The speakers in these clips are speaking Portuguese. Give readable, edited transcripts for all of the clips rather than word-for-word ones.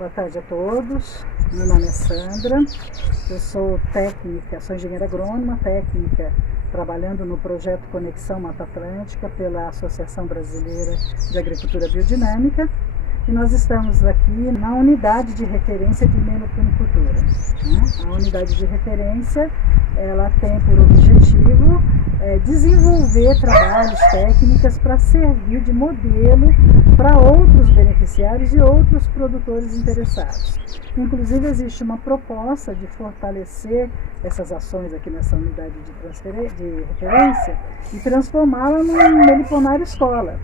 Boa tarde a todos. Meu nome é Sandra, eu sou técnica, sou engenheira agrônoma, técnica, trabalhando no projeto Conexão Mata Atlântica pela Associação Brasileira de Agricultura Biodinâmica. E nós estamos aqui na unidade de referência de meliponicultura. A unidade de referência, ela tem por objetivo desenvolver trabalhos, técnicas para servir de modelo para outros beneficiários e outros produtores interessados. Inclusive, existe uma proposta de fortalecer essas ações aqui nessa unidade de referência e transformá-la num meliponário escola,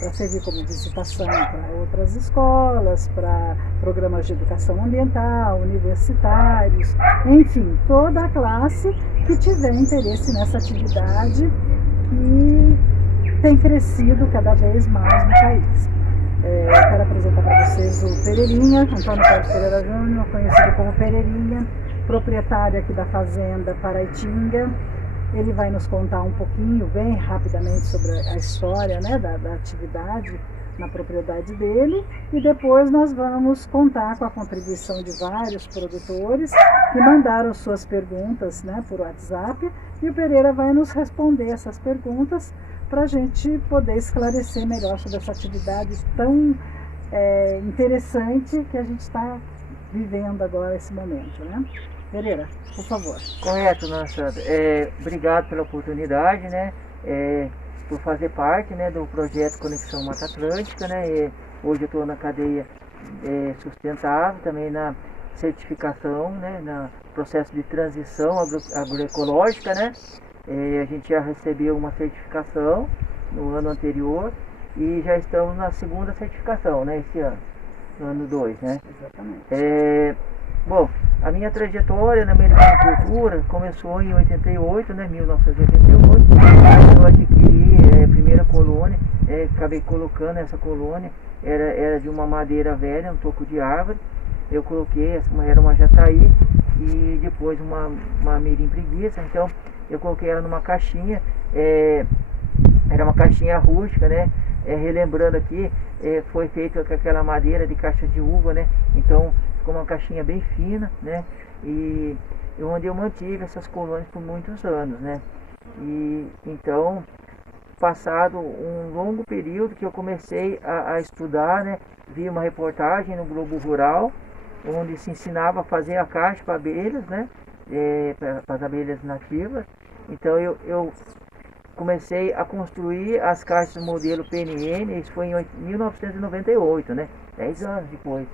para servir como visitação para outras escolas, para programas de educação ambiental, universitários, enfim, toda a classe que tiver interesse nessa atividade que tem crescido cada vez mais no país. Eu quero apresentar para vocês o Pereirinha, Antônio Carlos Pereira Júnior, conhecido como Pereirinha, proprietário aqui da fazenda Paraitinga. Ele vai nos contar um pouquinho, bem rapidamente, sobre a história, né, da atividade na propriedade dele, e depois nós vamos contar com a contribuição de vários produtores que mandaram suas perguntas, né, por WhatsApp, e o Pereira vai nos responder essas perguntas para a gente poder esclarecer melhor sobre essa atividade tão interessante que a gente está vivendo agora nesse momento, né? Pereira, por favor. Correto, dona Sandra. Obrigado pela oportunidade, né? Por fazer parte, né, do projeto Conexão Mata Atlântica, né? Hoje eu estou na cadeia sustentável, também na certificação, né, no processo de transição agroecológica, né? A gente já recebeu uma certificação no ano anterior e já estamos na segunda certificação, né, esse ano, no ano 2, né? Exatamente. Bom, a minha trajetória na meliponicultura começou em 88, né, 1988, eu adquiri a primeira colônia, acabei colocando essa colônia, era de uma madeira velha, um toco de árvore, eu coloquei, era uma jataí e depois uma mirim preguiça, então eu coloquei ela numa caixinha, era uma caixinha rústica, né, relembrando aqui, foi feita com aquela madeira de caixa de uva, né, então ficou uma caixinha bem fina, né, e onde eu mantive essas colônias por muitos anos, né, e então, passado um longo período que eu comecei a estudar, né, vi uma reportagem no Globo Rural, onde se ensinava a fazer a caixa para abelhas, né, para as abelhas nativas, então eu comecei a construir as caixas do modelo PNN, isso foi em 1998, né, 10 anos depois.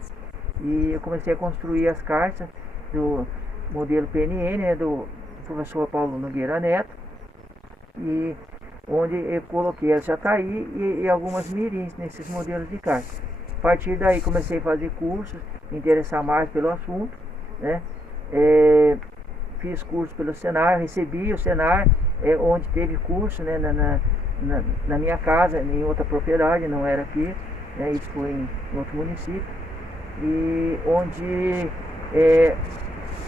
E eu comecei a construir as caixas do modelo PNN, né, do professor Paulo Nogueira Neto, e onde eu coloquei as jataí e algumas mirins nesses modelos de caixa. A partir daí comecei a fazer cursos, me interessar mais pelo assunto, né? Fiz curso pelo Senar, recebi o Senar, onde teve curso, né, na minha casa, em outra propriedade, não era aqui, né, isso foi em outro município, e onde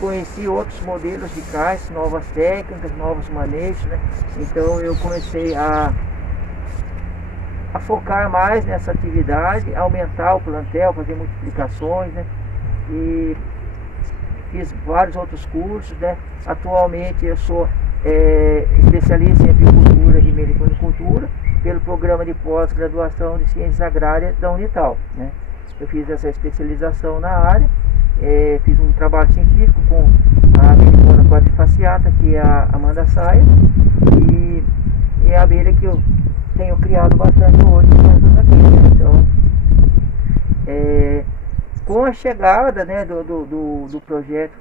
conheci outros modelos de caixa, novas técnicas, novos manejos, né? Então eu comecei a focar mais nessa atividade, aumentar o plantel, fazer multiplicações, né? E fiz vários outros cursos, né? Atualmente eu sou especialista em apicultura e meliponicultura pelo programa de pós-graduação de ciências agrárias da Unital, né? Eu fiz essa especialização na área, fiz um trabalho científico com a melipona quadrifaciata, que é a Amanda Saia, e é a abelha que eu tenho criado bastante hoje aqui, né? Então, com a chegada, né, do projeto,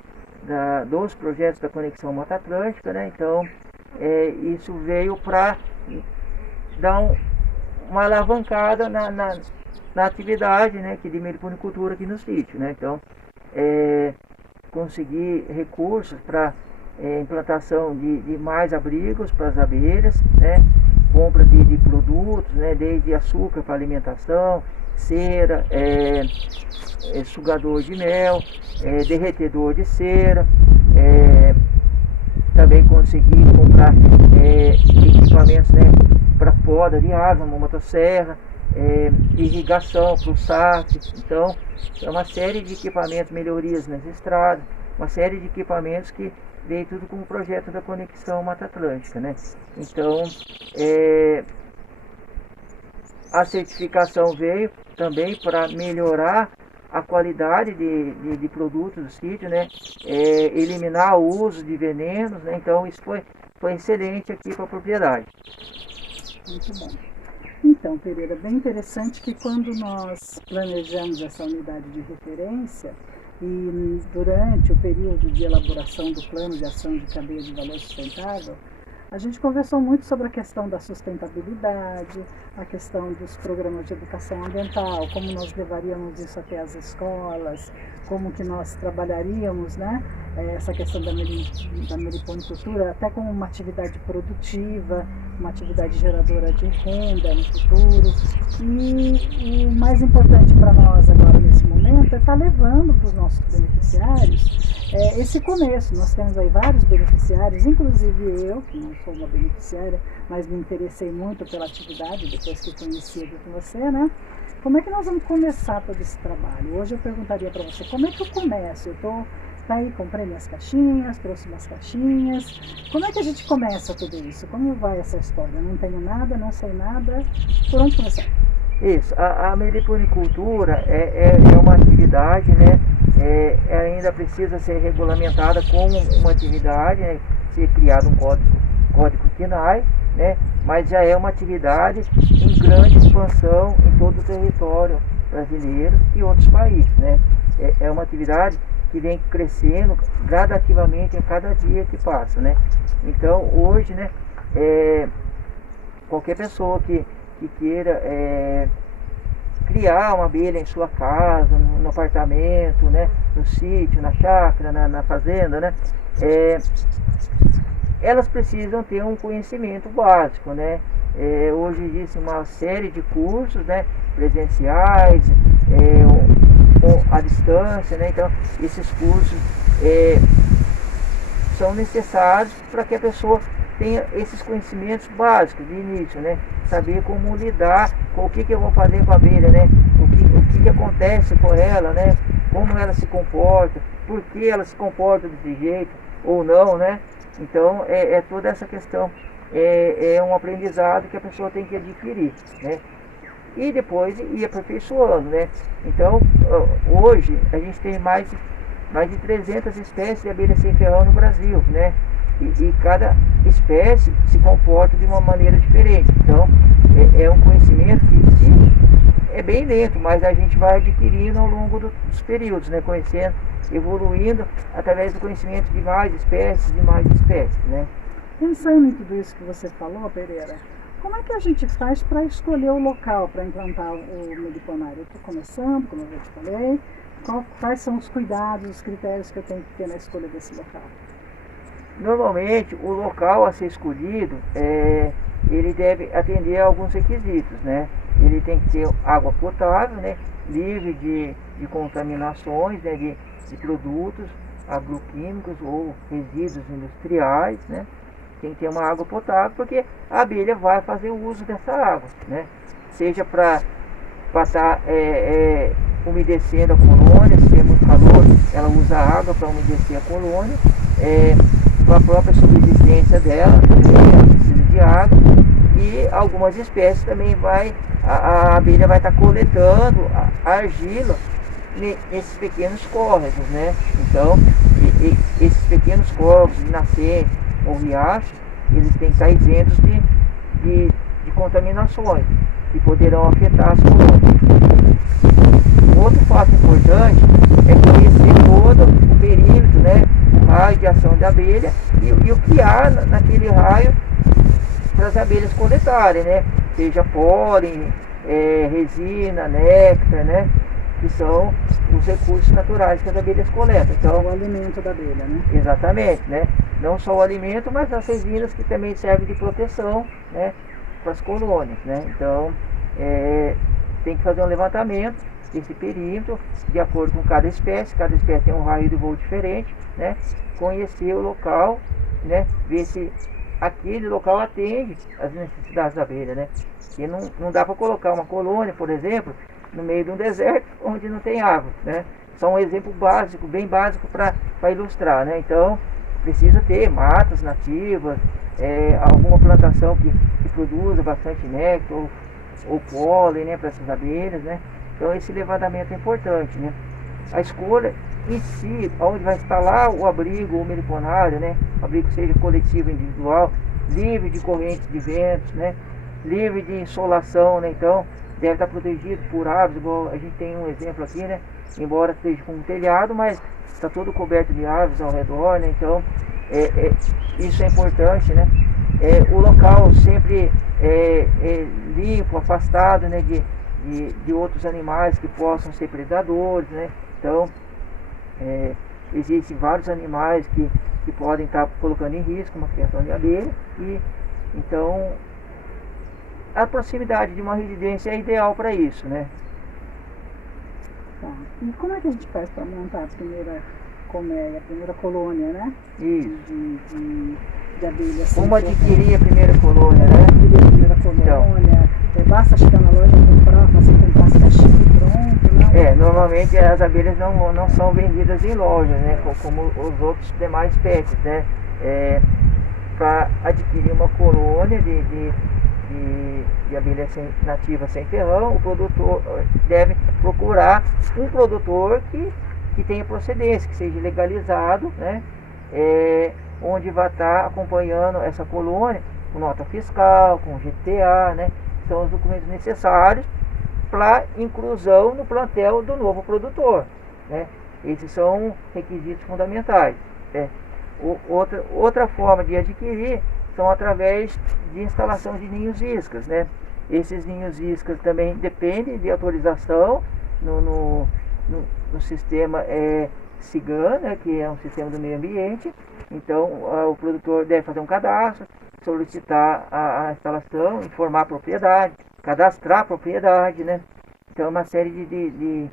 dos projetos da Conexão Mata Atlântica, né, então isso veio para dar uma alavancada na atividade, né, que de meliponicultura aqui no sítio, né? Então consegui recursos para implantação de mais abrigos para as abelhas, né? Compra de produtos, né, desde açúcar para alimentação, cera, sugador de mel, derretedor de cera, também consegui comprar equipamentos, né, para poda de árvore, uma motosserra, irrigação para o saque. Então, é uma série de equipamentos, melhorias nas estradas, uma série de equipamentos que veio tudo com o projeto da Conexão Mata Atlântica, né? Então, a certificação veio também para melhorar a qualidade de produtos do sítio, né? Eliminar o uso de venenos, né? Então, isso foi excelente aqui para a propriedade. Muito bom. Então, Pereira, bem interessante que quando nós planejamos essa unidade de referência e durante o período de elaboração do plano de ação de cadeia de valor sustentável, a gente conversou muito sobre a questão da sustentabilidade, a questão dos programas de educação ambiental, como nós levaríamos isso até as escolas, como que nós trabalharíamos, né, essa questão da meliponicultura até como uma atividade produtiva, uma atividade geradora de renda no futuro. E o mais importante para nós agora nesse momento é estar levando para os nossos beneficiários esse começo. Nós temos aí vários beneficiários, inclusive eu, que não sou uma beneficiária, mas me interessei muito pela atividade depois que conheci com você, né? Como é que nós vamos começar todo esse trabalho? Hoje eu perguntaria para você, como é que eu começo? Tá aí, comprei minhas caixinhas, trouxe umas caixinhas. Como é que a gente começa tudo isso? Como vai essa história? Não tenho nada, não sei nada. Por onde começar? Isso, a meliponicultura é uma atividade, né? Ainda precisa ser regulamentada como uma atividade, né? Ser criado um código CNAE, né? Mas já é uma atividade em grande expansão em todo o território brasileiro e outros países, né? É uma atividade que vem crescendo gradativamente a cada dia que passa, né? Então hoje, né, qualquer pessoa que queira criar uma abelha em sua casa, no apartamento, né, no sítio, na chácara, na fazenda, né, elas precisam ter um conhecimento básico, né? Hoje existe uma série de cursos, né, presenciais, à distância, né? Então esses cursos são necessários para que a pessoa tenha esses conhecimentos básicos de início, né? Saber como lidar com o que eu vou fazer com a abelha, né? O que acontece com ela, né? Como ela se comporta, por que ela se comporta desse jeito ou não, né? Então toda essa questão é um aprendizado que a pessoa tem que adquirir, né? E depois ir aperfeiçoando, né? Então, hoje a gente tem mais de 300 espécies de abelha sem ferrão no Brasil, né? E cada espécie se comporta de uma maneira diferente. Então, é um conhecimento que é bem lento, mas a gente vai adquirindo ao longo dos períodos, né? Conhecendo, evoluindo através do conhecimento de mais espécies, né? Pensando em tudo isso que você falou, Pereira, como é que a gente faz para escolher o local para implantar o meliponário? Eu estou começando, como eu já te falei, quais são os cuidados, os critérios que eu tenho que ter na escolha desse local? Normalmente, o local a ser escolhido, ele deve atender a alguns requisitos, né? Ele tem que ter água potável, né? Livre de contaminações, né? de produtos agroquímicos ou resíduos industriais, né? Tem que ter uma água potável, porque a abelha vai fazer o uso dessa água, né? Seja para estar umedecendo a colônia, se é muito calor, ela usa a água para umedecer a colônia, para a própria subsistência dela, ela precisa de água, e algumas espécies também a abelha vai estar coletando a argila nesses pequenos córregos, né? Então, esses pequenos córregos de nascente ou riacho, eles têm que estar isentos de contaminações que poderão afetar as colônias. Outro fato importante é conhecer todo o perímetro, né, o raio de ação da abelha e o que há naquele raio para as abelhas coletarem, né? Seja pólen, resina, néctar, né? Que são os recursos naturais que as abelhas coletam. Então, o alimento da abelha, né? Exatamente, né? Não só o alimento, mas as resinas que também servem de proteção, né, para as colônias, né? Então, tem que fazer um levantamento desse perímetro de acordo com cada espécie tem um raio de voo diferente, né? Conhecer o local, né? Ver se aquele local atende as necessidades da abelha, né? E não dá para colocar uma colônia, por exemplo, no meio de um deserto onde não tem árvore, né? Só um exemplo básico, bem básico para ilustrar, né? Então, precisa ter matas nativas, alguma plantação que produza bastante néctar ou pólen, né, para essas abelhas, né? Então, esse levantamento é importante, né? A escolha em si, onde vai instalar o abrigo ou meliponário, né? O abrigo seja coletivo, individual, livre de correntes de ventos, né? Livre de insolação, né? Então, deve estar protegido por árvores, igual a gente tem um exemplo aqui, né? Embora esteja com um telhado, mas está todo coberto de árvores ao redor, né? Então, isso é importante, né? O local sempre limpo, afastado, né? De outros animais que possam ser predadores, né? Então, existem vários animais que podem estar colocando em risco uma criação de abelha, e então a proximidade de uma residência é ideal para isso, né? Tá. E como é que a gente faz para montar a primeira colmeia, a primeira colônia, né? Isso. De abelhas. Como adquirir a primeira colônia, né? Adquirir a primeira colônia. Então, basta chegar na loja e comprar, você comprar as caixinhas pronto, né? Normalmente as abelhas não são vendidas em loja, né? Como os outros demais pets, né? Para adquirir uma colônia de abelha nativa sem ferrão, o produtor deve procurar um produtor que tenha procedência, que seja legalizado, né? Onde vai estar acompanhando essa colônia com nota fiscal, com GTA, né? São os documentos necessários para inclusão no plantel do novo produtor, né? Esses são requisitos fundamentais. Outra forma de adquirir são através de instalação de ninhos iscas, né? Esses ninhos iscas também dependem de autorização no sistema SIGAN, né, que é um sistema do meio ambiente. Então, o produtor deve fazer um cadastro, solicitar a instalação, informar a propriedade, cadastrar a propriedade, né? Então, é uma série de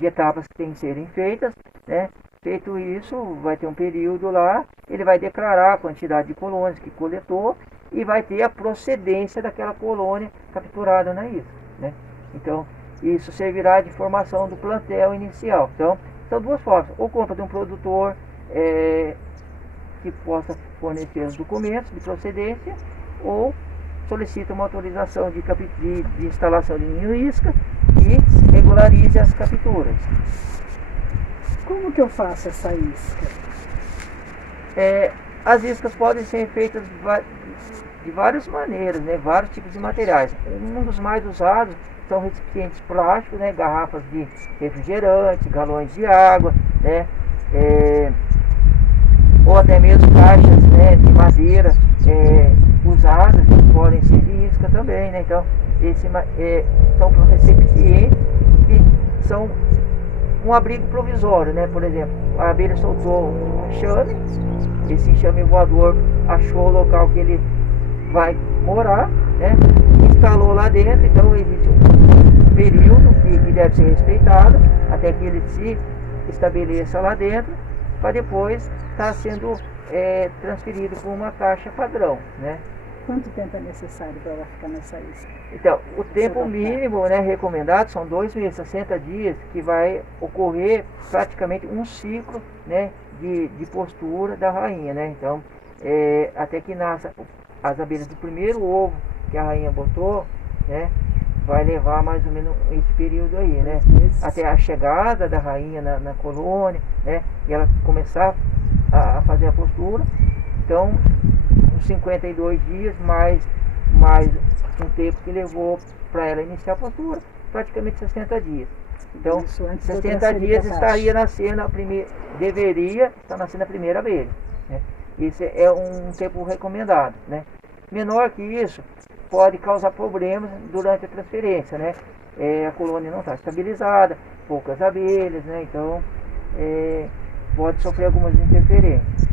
etapas que têm que serem feitas, né? Feito isso, vai ter um período lá, ele vai declarar a quantidade de colônias que coletou e vai ter a procedência daquela colônia capturada na isca, né? Então, isso servirá de informação do plantel inicial. Então, são duas formas: ou compra de um produtor que possa fornecer os documentos de procedência, ou solicita uma autorização de instalação de ninho isca e regularize as capturas. Como que eu faço essa isca? As iscas podem ser feitas de várias maneiras, né? Vários tipos de materiais. Um dos mais usados são recipientes plásticos, né? Garrafas de refrigerante, galões de água, né? Ou até mesmo caixas, né, de madeira usadas, que podem ser de isca também, né? Então, são recipientes que são um abrigo provisório, né? Por exemplo, a abelha soltou um enxame, esse enxame voador achou o local que ele vai morar, né? Instalou lá dentro. Então existe um período que deve ser respeitado até que ele se estabeleça lá dentro, para depois estar sendo transferido para uma caixa padrão, né? Quanto tempo é necessário para ela ficar nessa isca? Então, o tempo mínimo, né, recomendado são 2 meses, 60 dias, que vai ocorrer praticamente um ciclo, né, de postura da rainha, né? Então, até que nasça as abelhas do primeiro ovo que a rainha botou, né, vai levar mais ou menos esse período aí, né? Até a chegada da rainha na colônia, né, e ela começar a fazer a postura. Então, uns 52 dias mais um tempo que levou para ela iniciar a postura, praticamente 60 dias. Então, 60 dias estaria nascendo deveria estar nascendo a primeira abelha, né? Esse é um tempo recomendado, né? Menor que isso pode causar problemas durante a transferência, né? A colônia não está estabilizada, poucas abelhas, né? Então, pode sofrer algumas interferências.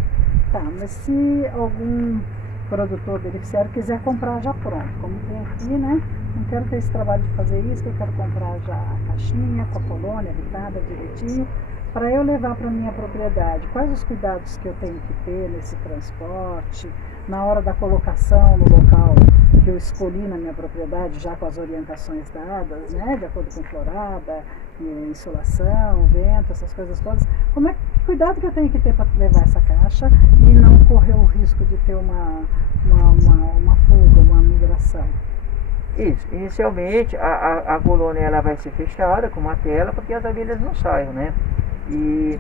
Tá, mas se algum produtor beneficiário quiser comprar já pronto, como tem aqui, né? Não quero ter esse trabalho de fazer isso, eu quero comprar já a caixinha com a colônia habitada direitinho, Para eu levar para minha propriedade, quais os cuidados que eu tenho que ter nesse transporte, na hora da colocação no local que eu escolhi na minha propriedade, já com as orientações dadas, né, de acordo com florada, insolação, vento, essas coisas todas. Que cuidado que eu tenho que ter para levar essa caixa e não correr o risco de ter uma fuga, uma migração? Isso, inicialmente a colônia ela vai ser fechada com uma tela para que as abelhas não saiam, né? E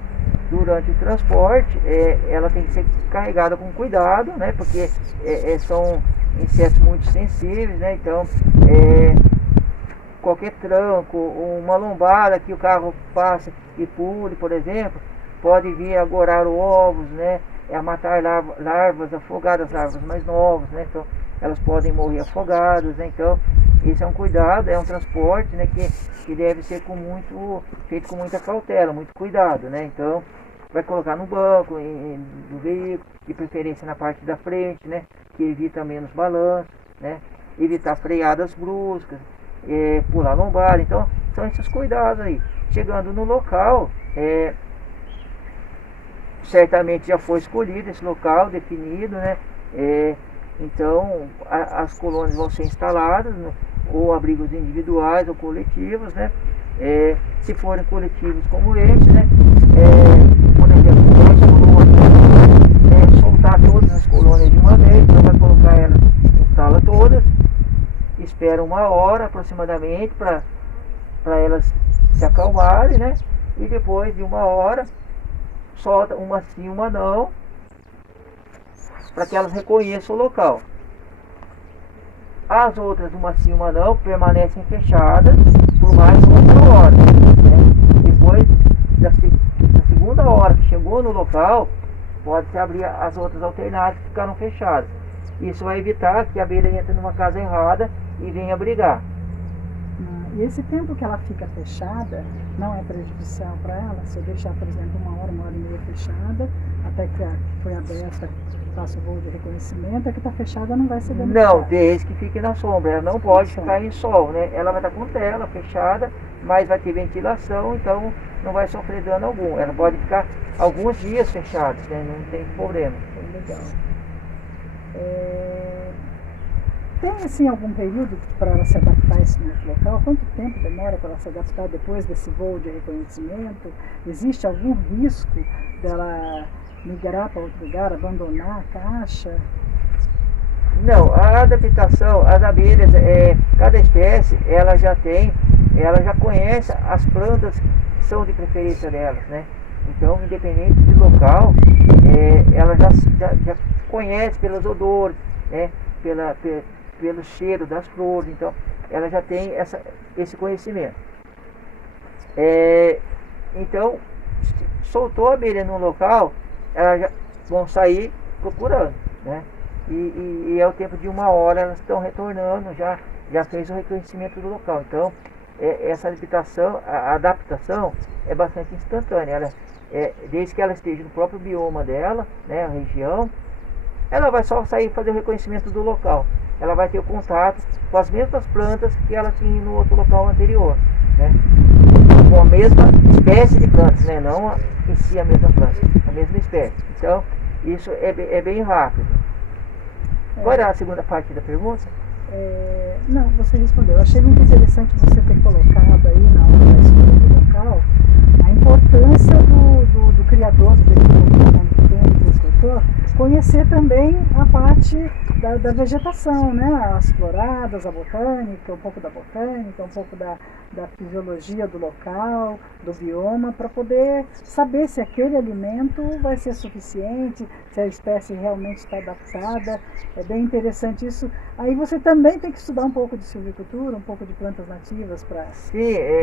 durante o transporte ela tem que ser carregada com cuidado, né? Porque são insetos muito sensíveis, né? Então qualquer tranco, uma lombada que o carro passe e pule, por exemplo, pode vir a gorar ovos, né? A matar larvas afogadas, larvas mais novas, né? Então elas podem morrer afogadas, né? Então esse é um cuidado, é um transporte, né, que deve ser feito com muita cautela, muito cuidado, né? Então vai colocar no banco do veículo, de preferência na parte da frente, né, que evita menos balanço, né? Evitar freadas bruscas, pular lombada. Então são esses cuidados aí. Chegando no local, certamente já foi escolhido esse local, definido, né? Então as colônias vão ser instaladas, né, ou abrigos individuais ou coletivos, né? Se forem coletivos como esse, né? Por exemplo, soltar todas as colônias de uma vez, então vai colocar elas, instala todas, espera 1 hora aproximadamente para elas se acalmarem, né? E depois de 1 hora solta uma sim, uma não, para que elas reconheçam o local. As outras, uma sim, uma não, permanecem fechadas por mais outra hora, né? Depois da segunda hora que chegou no local, pode-se abrir as outras alternadas que ficaram fechadas. Isso vai evitar que a abelha entre numa casa errada e venha brigar. E esse tempo que ela fica fechada não é prejudicial para ela? Se eu deixar, por exemplo, 1 hora, 1h30 fechada, até que foi aberta, faço o voo de reconhecimento, a que está fechada não vai ser danificada? Não, desde que fique na sombra. Ela não pode ficar em sol, né? Ela vai estar com tela fechada, mas vai ter ventilação, então não vai sofrer dano algum. Ela pode ficar alguns dias fechados, né? Não tem problema. Legal. Tem assim algum período para ela se adaptar a esse novo local? Quanto tempo demora para ela se adaptar depois desse voo de reconhecimento? Existe algum risco dela migrar para outro lugar, abandonar a caixa? Não, a adaptação, as abelhas, cada espécie, ela já conhece as plantas que são de preferência delas, né? Então, independente do local, ela já conhece pelos odores, né? Pelo cheiro das flores, então ela já tem esse conhecimento. Então, soltou a abelha num local, elas já vão sair procurando, né? E é o tempo de 1 hora, elas estão retornando, já fez o reconhecimento do local. Então, essa adaptação é bastante instantânea. Desde que ela esteja no próprio bioma dela, né, a região, ela vai só sair fazer o reconhecimento do local. Ela vai ter o contato com as mesmas plantas que ela tinha no outro local anterior, né? Com a mesma espécie de plantas, né? Não em si a mesma planta, a mesma espécie. Então, isso é bem rápido. Qual era a segunda parte da pergunta? Não, você respondeu. Eu achei muito interessante você ter colocado aí na hora da escolha do local a importância do criador, do agricultor, conhecer também a parte da vegetação, né? As floradas, a botânica, um pouco da botânica, um pouco da fisiologia do local, do bioma, para poder saber se aquele alimento vai ser suficiente, se a espécie realmente está adaptada. É bem interessante isso. Aí você também tem que estudar um pouco de silvicultura, um pouco de plantas nativas, para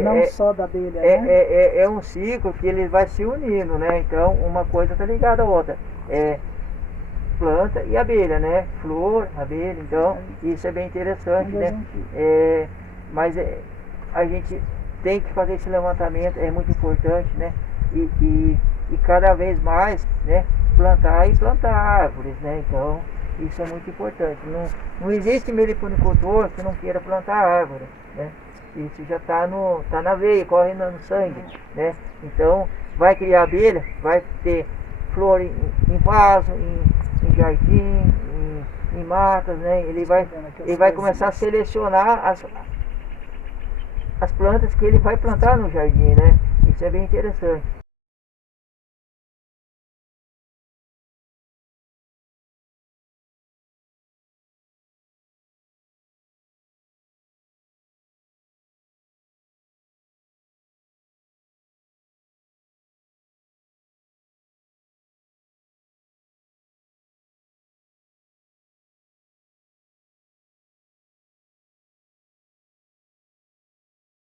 não só da abelha, né? É um ciclo que ele vai se unindo, né? Então uma coisa está ligada à outra. Planta e abelha, né? Flor, abelha, então isso é bem interessante, né? Mas a gente tem que fazer esse levantamento, é muito importante, né? E cada vez mais, né? Plantar árvores, né? Então isso é muito importante. Não existe meliponicultor que não queira plantar árvore, né? Isso já está na veia, corre no sangue, né? Então vai criar abelha, vai ter flor em vaso, em jardim, em matas, né? Ele vai começar a selecionar as plantas que ele vai plantar no jardim, né? Isso é bem interessante.